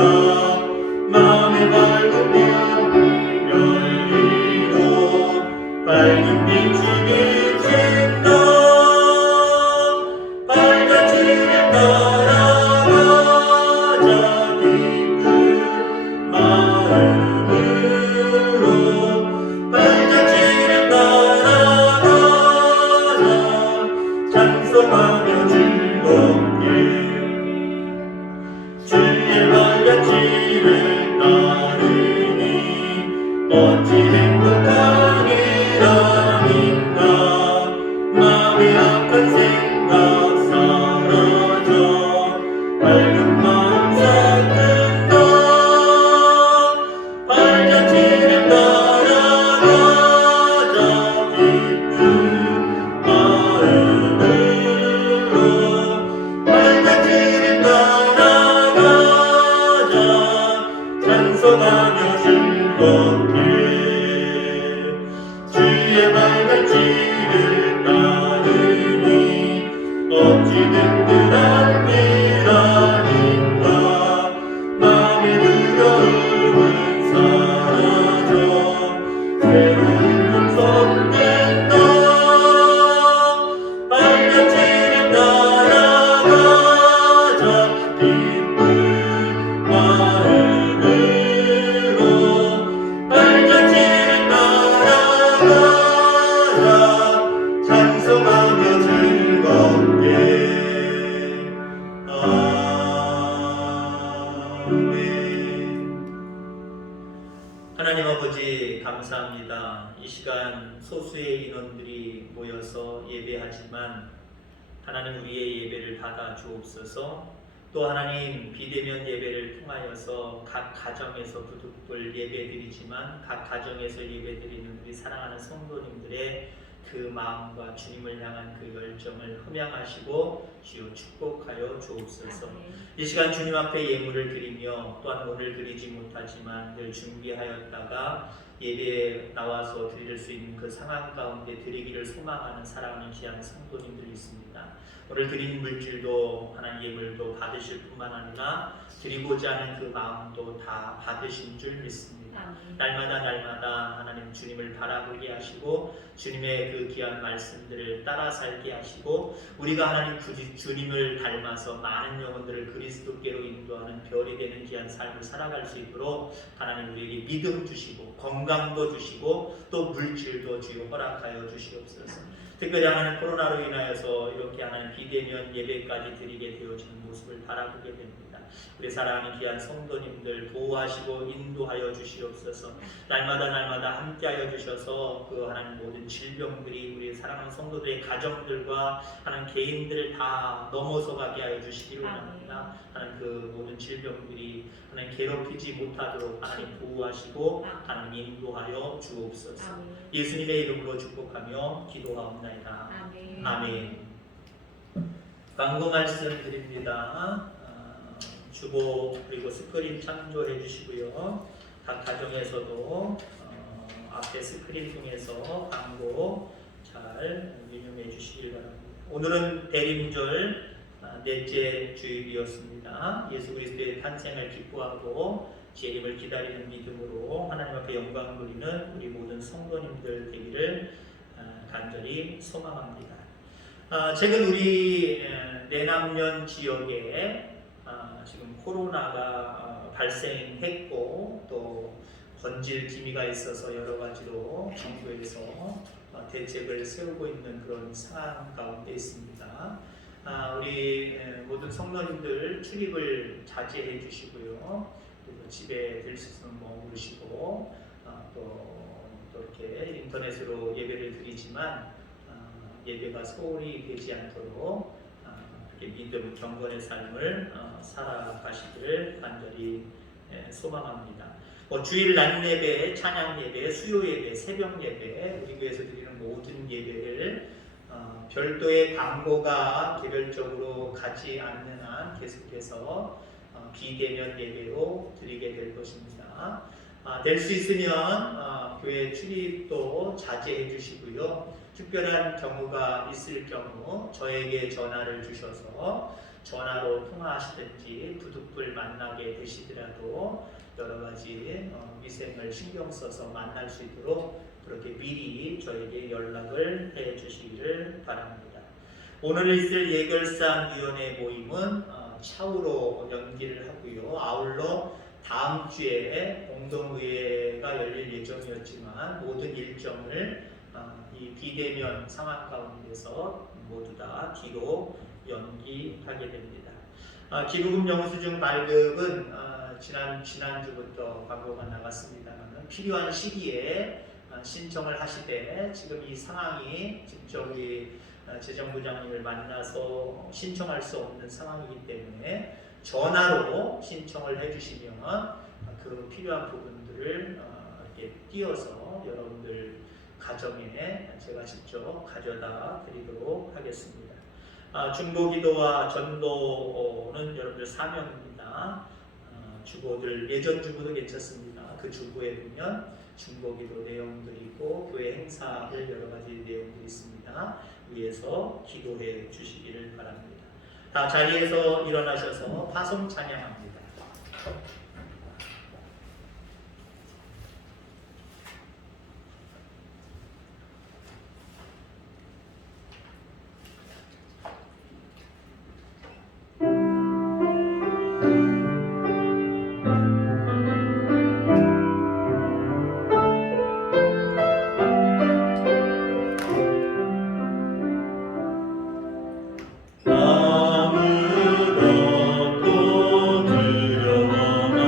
마음의 밝은 빛 열리고 밝은 빛이 비친다. 발자취를 따라가자 기쁜 마음으로. 발자취를 찬송하며 즐겁게 주의 발자취를 따르니 어찌 행복한 일 아닌가. 마음의 악한 생각 사라져 밝은 마음 섞는다. 발자취를 따라가자 기쁜 마음으로. 발자취를 따라가자 찬송하며 즐겁게 주의 발자취를 따르니 어찌 든든한 일 아닌가. 마음의 두려움은 사라져 새로운 꿈 섞는다. 발자취를 따라가자 기쁜 마음으로. 발자취를 따라가자 찬송하며 즐겁게. 아멘. 하나님 아버지 감사합니다. 이 시간 소수의 인원들이 모여서 예배하지만 하나님 우리의 예배를 받아 주옵소서. 또 하나님 비대면 예배를 통하여서 각 가정에서 부득불 예배드리지만 각 가정에서 예배드리는 우리 사랑하는 성도님들의 그 마음과 주님을 향한 그 열정을 흠양하시고 주여 축복하여 주옵소서. 이 시간 주님 앞에 예물을 드리며 또한 오늘 드리지 못하지만 늘 준비하였다가 예배에 나와서 드릴 수 있는 그 상황 가운데 드리기를 소망하는 사랑하는 귀한 성도님들이 있습니다. 오늘 드린 물질도 하나님 예물도 받으실 뿐만 아니라 드리고자 하는 그 마음도 다 받으신 줄 믿습니다. 있습니다. 날마다 하나님 주님을 바라보게 하시고 주님의 그 귀한 말씀들을 따라 살게 하시고 우리가 하나님 주님을 닮아서 많은 영혼들을 그리스도께로 인도하는 별이 되는 귀한 삶을 살아갈 수 있도록 하나님 우리에게 믿음 주시고 건강도 주시고 또 물질도 주여 허락하여 주시옵소서. 특별히 하나님 코로나로 인하여서 이렇게 하나님 비대면 예배까지 드리게 되어지는 모습을 바라보게 됩니다. 우리 사랑하는 귀한 성도님들 보호하시고 인도하여 주시옵소서. 날마다 함께하여 주셔서 그 하나님 모든 질병들이 우리 사랑하는 성도들의 가정들과 하나님 개인들을 다 넘어서 가게 하여 주시기를 원합니다. 하나님 그 모든 질병들이 하나님 괴롭히지 못하도록 하나님 보호하시고 하나님 인도하여 주옵소서. 예수님의 이름으로 축복하며 기도하옵나이다. 아멘. 광고 말씀 드립니다. 주보 그리고 스크린 참조해 주시고요. 각 가정에서도 앞에 스크린 통해서 광고 잘运用해 주시길 바랍니다. 오늘은 대림절 넷째 주일이었습니다. 예수 그리스도의 탄생을 기뻐하고 재림을 기다리는 믿음으로 하나님 앞에 영광 돌리는 우리 모든 성도님들 되기를 간절히 소망합니다. 최근 우리 내남면 지역에 지금 코로나가 발생했고 또 번질 기미가 있어서 여러 가지로 정부에서 대책을 세우고 있는 그런 상황 가운데 있습니다. 우리 모든 성도님들 출입을 자제해 주시고요. 그리고 집에 될 수 있으면 머무르시고 또 이렇게 인터넷으로 예배를 드리지만 예배가 소홀히 되지 않도록 믿음 경건의 삶을 살아가시기를 간절히 소망합니다. 주일 낮 예배, 찬양 예배, 수요 예배, 새벽 예배, 우리 교회에서 드리는 모든 예배를 별도의 광고가 개별적으로 가지 않는 한 계속해서 비대면 예배로 드리게 될 것입니다. 될 수 있으면 교회 출입도 자제해 주시고요. 특별한 경우가 있을 경우 저에게 전화를 주셔서 전화로 통화하시든지 부득불 만나게 되시더라도 여러 가지 위생을 신경 써서 만날 수 있도록 그렇게 미리 저에게 연락을 해 주시기를 바랍니다. 오늘 있을 예결산위원회 모임은 차후로 연기를 하고요. 아울러 다음 주에 공동의회가 열릴 예정이었지만 모든 일정을 이 비대면 상황 가운데서 모두 다 뒤로 연기하게 됩니다. 기부금 영수증 발급은 지난주부터 광고가 나갔습니다만 필요한 시기에 신청을 하시되 지금 이 상황이 직접 우리 재정부장님을 만나서 신청할 수 없는 상황이기 때문에 전화로 신청을 해주시면 그 필요한 부분들을 이렇게 띄어서 여러분들 가정에 제가 직접 가져다 드리도록 하겠습니다. 중보기도와 전도는 여러분들 사명입니다. 주보들 예전 주보도 괜찮습니다. 그 주보에 보면 중보기도 내용들이고 교회 행사들 여러 가지 내용들이 있습니다. 위에서 기도해 주시기를 바랍니다. 다 자리에서 일어나셔서 파송 찬양합니다. 아무것도 두려워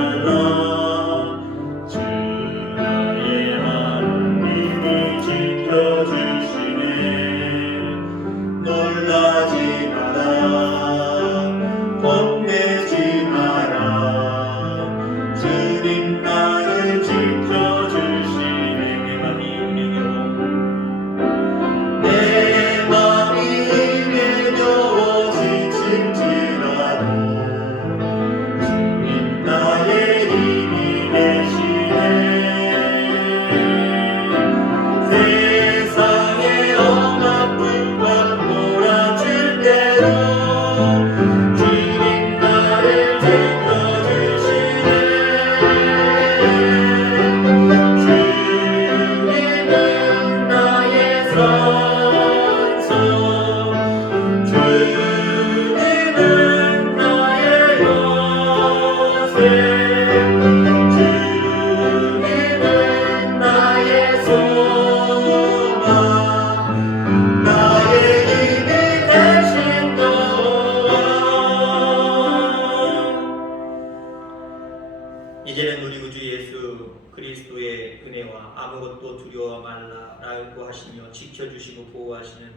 인도하시며 지켜주시고 보호하시는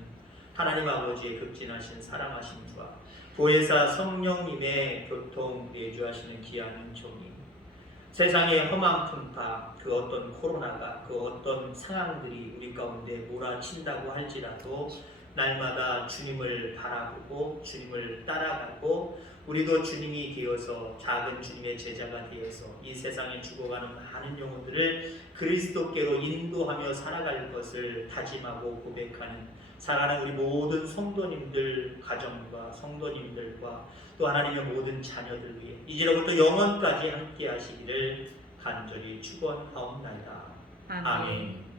하나님 아버지의 극진하신 사랑하심과 보혜사 성령님의 교통 내주하시는 귀한 은총이 세상의 험한 풍파, 그 어떤 코로나가, 그 어떤 상황들이 우리 가운데 몰아친다고 할지라도 날마다 주님을 바라보고 주님을 따라가고 우리도 주님이 되어서 작은 주님의 제자가 되어서 이 세상에 죽어가는 많은 영혼들을 그리스도께로 인도하며 살아갈 것을 다짐하고 고백하는 사랑하는 우리 모든 성도님들 가정과 성도님들과 또 하나님의 모든 자녀들 위해 이제로부터 영원까지 함께 하시기를 간절히 축원하옵나이다. 아멘.